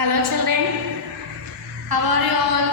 Hello children, how are you all?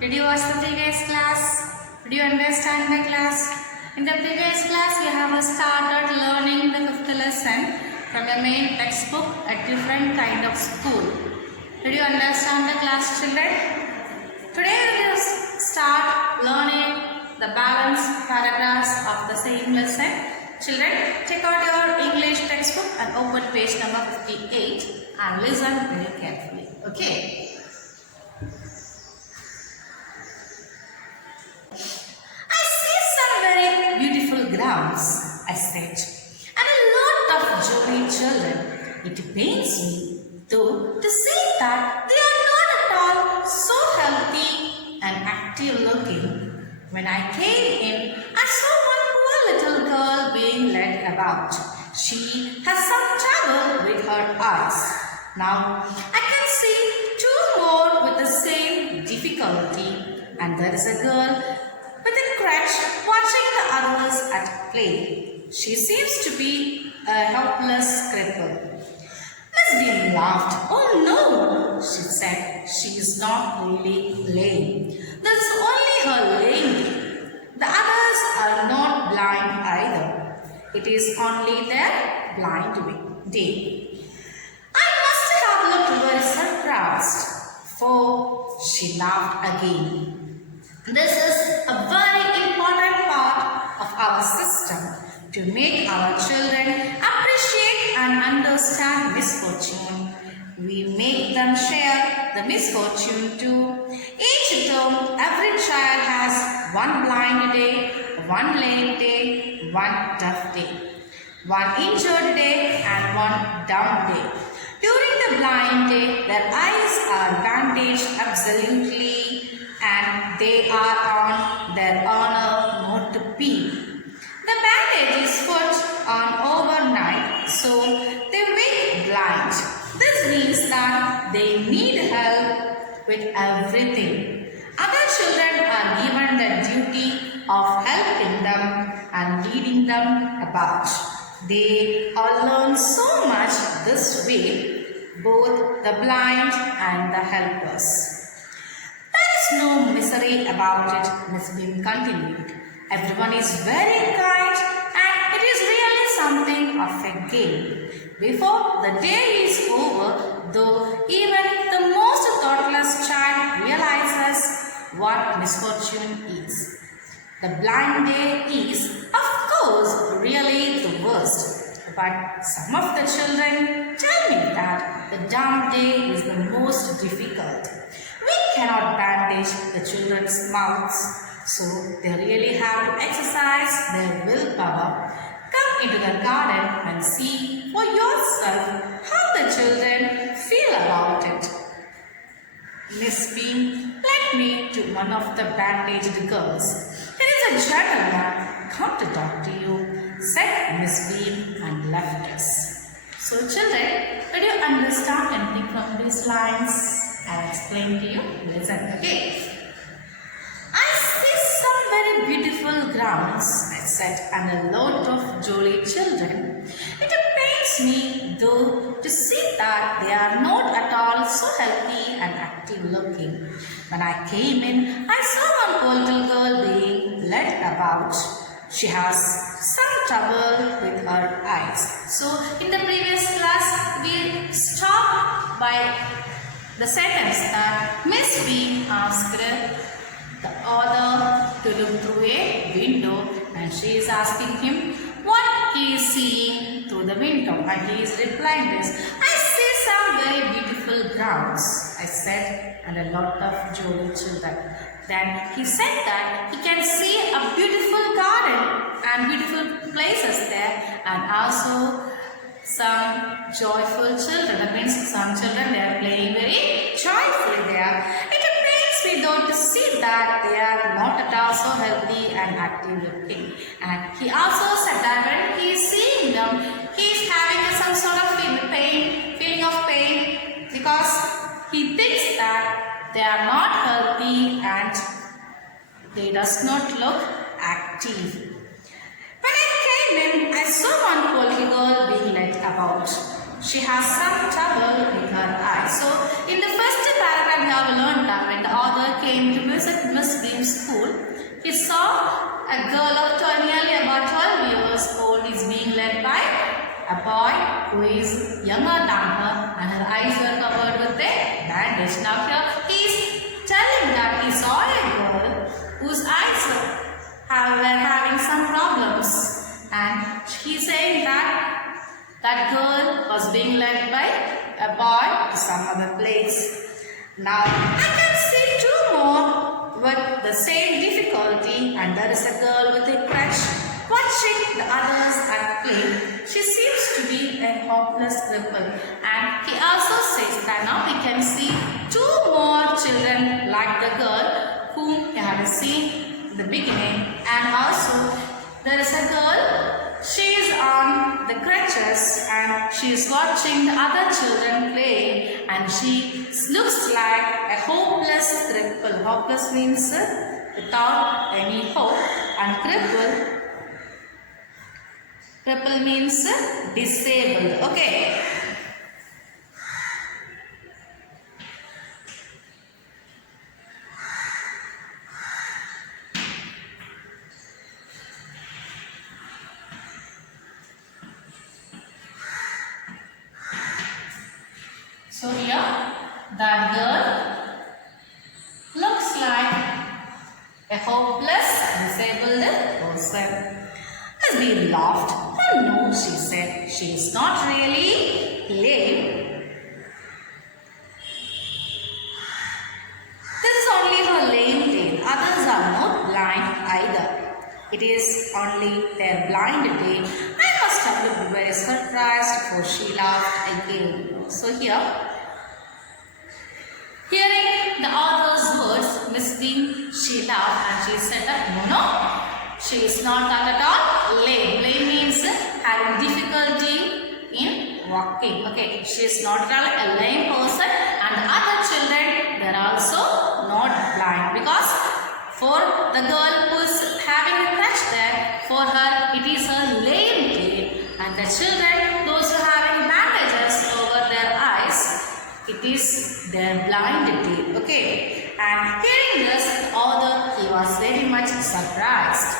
Did you watch the previous class? Did you understand the class? In the previous class we have started learning the fifth lesson from the main textbook at different kind of school. Did you understand the class children? Today we will start learning the balanced paragraphs of the same lesson. Children, take out your English textbook and open page number 58 and listen very carefully. Okay. I see some very beautiful grounds, I said, and a lot of jolly children. It pains me, though, to see that they are not at all so healthy and active looking. When I came in, I saw one poor little girl being led about. She has some trouble with her eyes. Now, I can see two more with the same difficulty, and there is a girl with a crutch watching the others at play. She seems to be a helpless cripple. Miss Bean laughed. "Oh no," she said. "She is not really lame. That's only her lame. The others are not blind either. It is only their blind day." I must have looked very surprised, for she laughed again. This is a very important part of our system to make our children appreciate and understand misfortune. We make them share the misfortune too. Each term, every child has one blind day, one lame day, one deaf day, one injured day and one dumb day. During the blind day, their eyes are bandaged absolutely and they are on their honor not to peep. The bandage is put on overnight, so they wake blind. This means that they need help with everything. Other children are given the duty of helping them and leading them about. They all learn so much this way, both the blind and the helpless. There is no misery about it, Miss Bean continued. Everyone is very kind and it is really something of a game. Before the day is over, though, even the most thoughtless child realizes what misfortune is. The blind day is, of course, really the worst. But some of the children tell me that the dumb day is the most difficult. We cannot bandage the children's mouths, so they really have to exercise their willpower. Come into the garden and see for yourself how the children feel about it. Miss Bean led me to one of the bandaged girls. "There is a gentleman come to talk to you," said Miss Bean and left us. So children, did you understand anything from these lines? I'll explain to you. Listen, okay? "I see some very beautiful grounds," I said, "and a lot of jolly children. It pains me, though, to see that they are not at all so healthy and active looking. When I came in, I saw one poor little girl being led about. She has some trouble with her eyes." So, in the previous class, we stopped by the sentence that Miss Bean asked the author to look through a window and she is asking him what he is seeing through the window, and he is replying this. "I see some very beautiful grounds," I said, "and a lot of jolly children." Then he said that he can see a beautiful garden and beautiful places there, and also some joyful children. That means some children, they are playing very joyfully there. It pains me though to see that they are not at all so healthy and active looking. And he also said that when he is seeing them, he is having some sort of feeling of pain, because he thinks that they are not healthy and they does not look active. When I came in, I saw one poor little girl being led about. She has some trouble with her eyes, so a girl of nearly about 12 years old is being led by a boy who is younger than her and her eyes are covered with a bandage. Now here he is telling that he saw a girl whose eyes were having some problems, and he is saying that that girl was being led by a boy to some other place. Now I can see two more with the same difficulty, and there is a girl with a crutch watching the others at play. She seems to be a hopeless cripple, and he also says that now we can see two more children like the girl whom we have seen in the beginning, and also there is a girl, she is on the crutches and she is watching the other children play, and she looks like a hopeless cripple. Hopeless means without any hope, and cripple means disabled. Okay. So here that girl looks like a hopeless, disabled person. As we laughed, oh no, she said, she is not really lame. This is only her lame tail. Others are not blind either. It is only their blind tail. I must have looked very surprised, for she laughed again. So here, hearing the author's words, Miss Dean, she laughed and she said that no, she is not that at all lame. Lame means having difficulty in walking. Okay, she is not at all a lame person, and the other children, they are also not blind, because for the girl who is having a crutch there, for her it is her lame tail, and the children, those who are having bandages over their eyes, it is their blind tail. Okay, and hearing this, the author, he was very much surprised.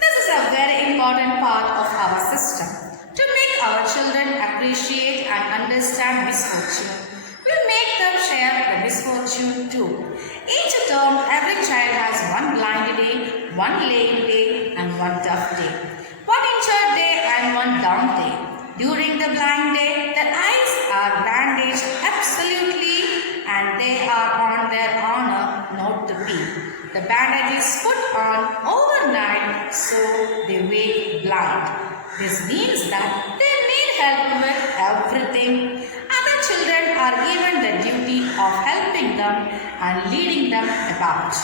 This is a very important part of our system, to make our children appreciate and understand misfortune. We make them share the misfortune too. Each term, every child has one blind day, one lame day, and one deaf day, one injured day, and one dumb day. During the blind day, their eyes are bandaged absolutely, and they are on their honor not to be. The bandage is put on overnight, so they wake blind. This means that they need help with everything. Other children are given the duty of helping them and leading them about.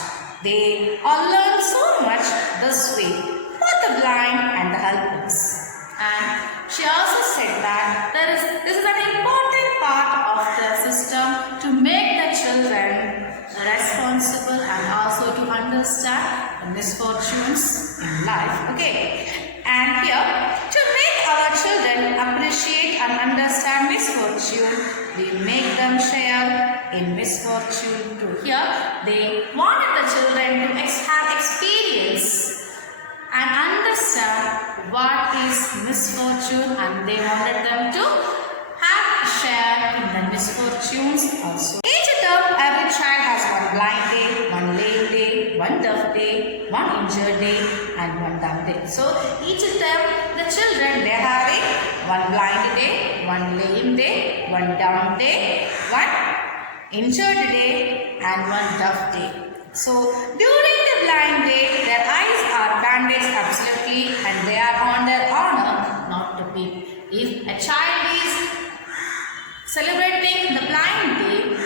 They all learn so much this way, both the blind and the helpless. And she also said that this is an important part of the system to make the children responsible and also to understand the misfortunes in life. Okay, and here, to make our children appreciate and understand misfortune, we make them share in misfortune too. Here, they wanted the children to have experience and understand what is misfortune, and they wanted them to have a share in the misfortunes also. Each term, every child has one blind day, one lame day, one deaf day, one injured day, and one dumb day. So each term, the children, they are having one blind day, one lame day, one dumb day, one injured day, and one deaf day. So during the blind day, their eyes are bandaged absolutely, and they are on their honor not to peep. If a child is celebrating the blind day,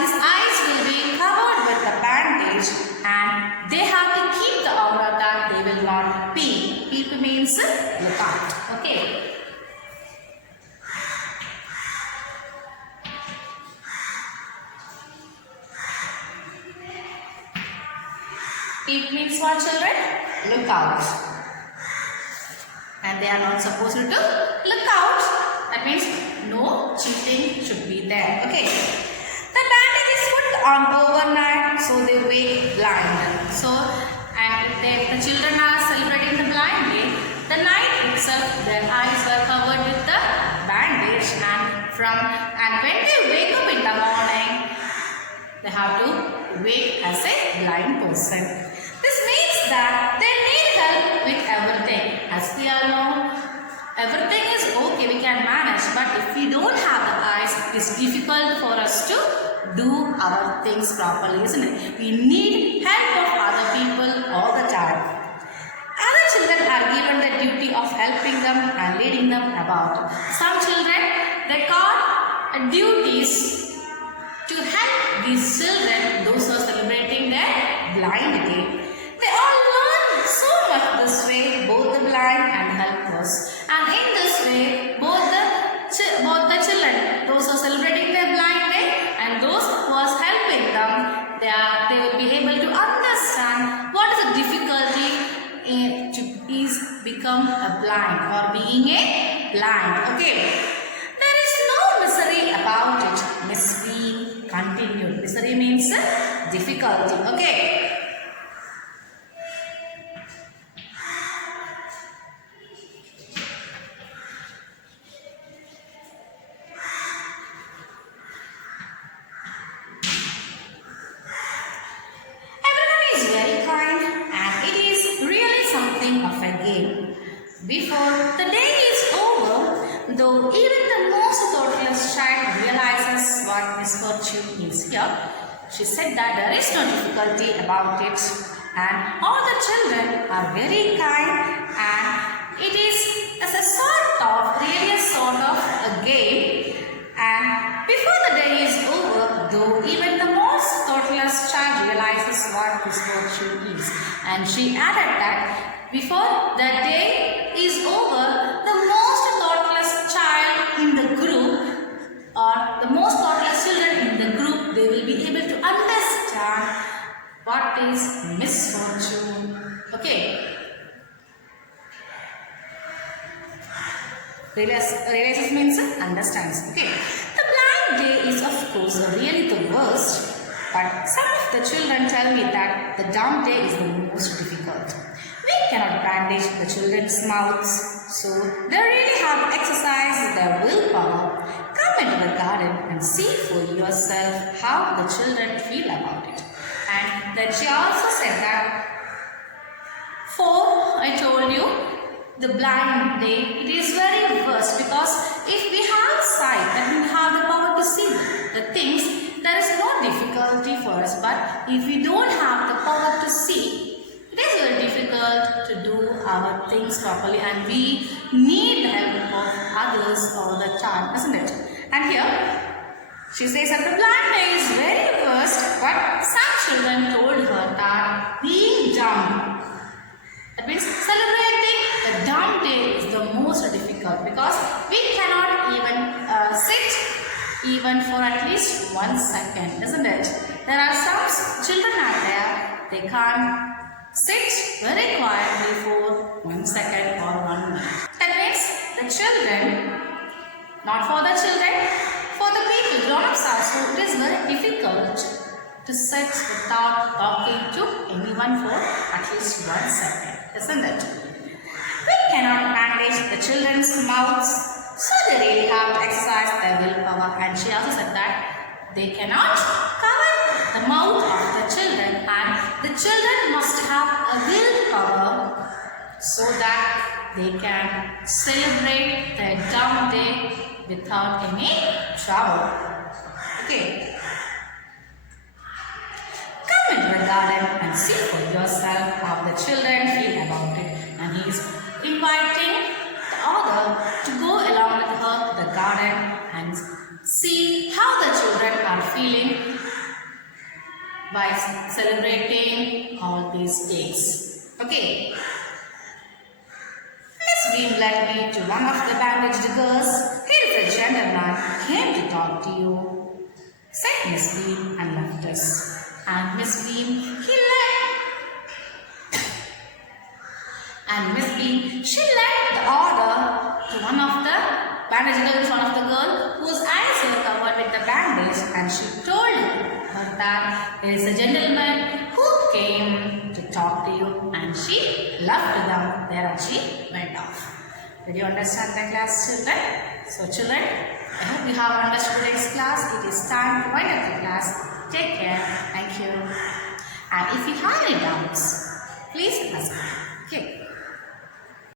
his eyes will be covered with the bandage, and they have to keep the honor that they will not peep. Peep means look out. Okay. Peep means what, children? Look out. And they are not supposed to look out. That means no cheating should be there. Okay. The bandage is put on overnight, so they wake blind. So, and if the children are celebrating the blind day, the night itself their eyes were covered with the bandage, and when they wake up in the morning, they have to wake as a blind person. This means that they need help with everything. As we all know, everything is okay, we can manage, but if we don't have the eyes, it is difficult for us to do our things properly, isn't it? We need help of other people all the time. Other children are given the duty of helping them and leading them about. Some children, they got duties to help these children, those who are celebrating their blind day. They all learn so much this way, both the blind and helpers. And in this way, both the children, those who are celebrating their blind day and those who are helping them, they will be able to understand what is the difficulty to become a blind or being a blind. Okay. There is no misery about it. Miss V continued. Misery means difficulty. Okay. Before the day is over, though even the most thoughtless child realizes what misfortune is here, she said that there is no difficulty about it, and all the children are very kind, and it is as a sort of a game. And before the day is over, though even the most thoughtless child realizes what misfortune is, and she added that before the day is over, the most thoughtless child in the group or the most thoughtless children in the group, they will be able to understand what is misfortune. Okay. Realizes means understands. Okay. The blind day is of course really the worst, but some of the children tell me that the dumb day is the most difficult. We cannot bandage the children's mouths, so they really have to exercise their willpower. Come into the garden and see for yourself how the children feel about it. And then she also said that, for I told you, the blind day, it is very worst, because if we have sight and we have the power to see the things, there is no difficulty for us. But if we don't have the power to see, it is very difficult to do our things properly, and we need the help of others all the time, isn't it? And here, she says that the blind day is very worst, but some children told her that being dumb, that means celebrating the dumb day, is the most difficult, because we cannot even sit even for at least 1 second, isn't it? There are some children out there, they can't sit very quietly for 1 second or 1 minute. That means the children, not for the children, for the people, grown-ups also, it is very difficult to sit without talking to anyone for at least 1 second, isn't it? We cannot bandage the children's mouths, so they really have to exercise their willpower. And she also said that they cannot cover the mouth of the children, and the children must have a willpower so that they can celebrate their dumb day without any trouble. Okay. Come into the garden and see for yourself how the children feel about it. And he is inviting the author to go along with her to the garden and see how the children are feeling by celebrating all these days. Okay. Miss Beam led me to one of the bandaged girls. Here is a gentleman came to talk to you, said Miss Beam, and left us. And Miss Beam, she led the order to one of the bandaged girls, one of the girl whose eyes were covered with the bandage, and she told About that, there is a gentleman who came to talk to you and she left them there and she went off. Did you understand the class, children? So children, I hope you have understood today's class. It is time to wind up the class. Take care. Thank you. And if you have any doubts, please ask me.